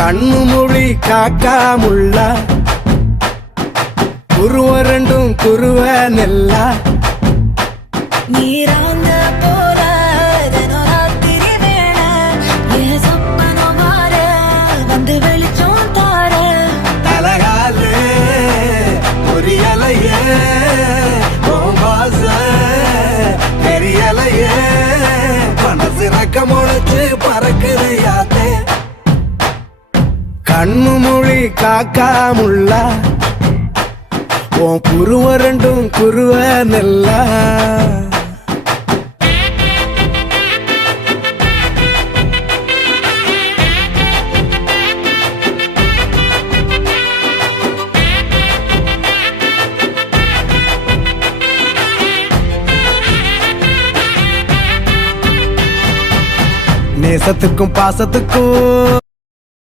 கண்ணு மொழி காக்காமுள்ள குருவ ரெண்டும் குருவ நெல்லா நீராங்க போல தினராத்திரி வேண என் சொப்பனம் மாற வந்து வெளிச்சம் தார தலகாலே பொரியலையே வாச பெரியலையே மனசு ரக்க முளைச்சு பறக்குது யாத்தே கண்ணு மொழி காக்காமுள்ள உன் குருவ ரெண்டும் குருவ நெல்லா நேசத்துக்கும் பாசத்துக்கும்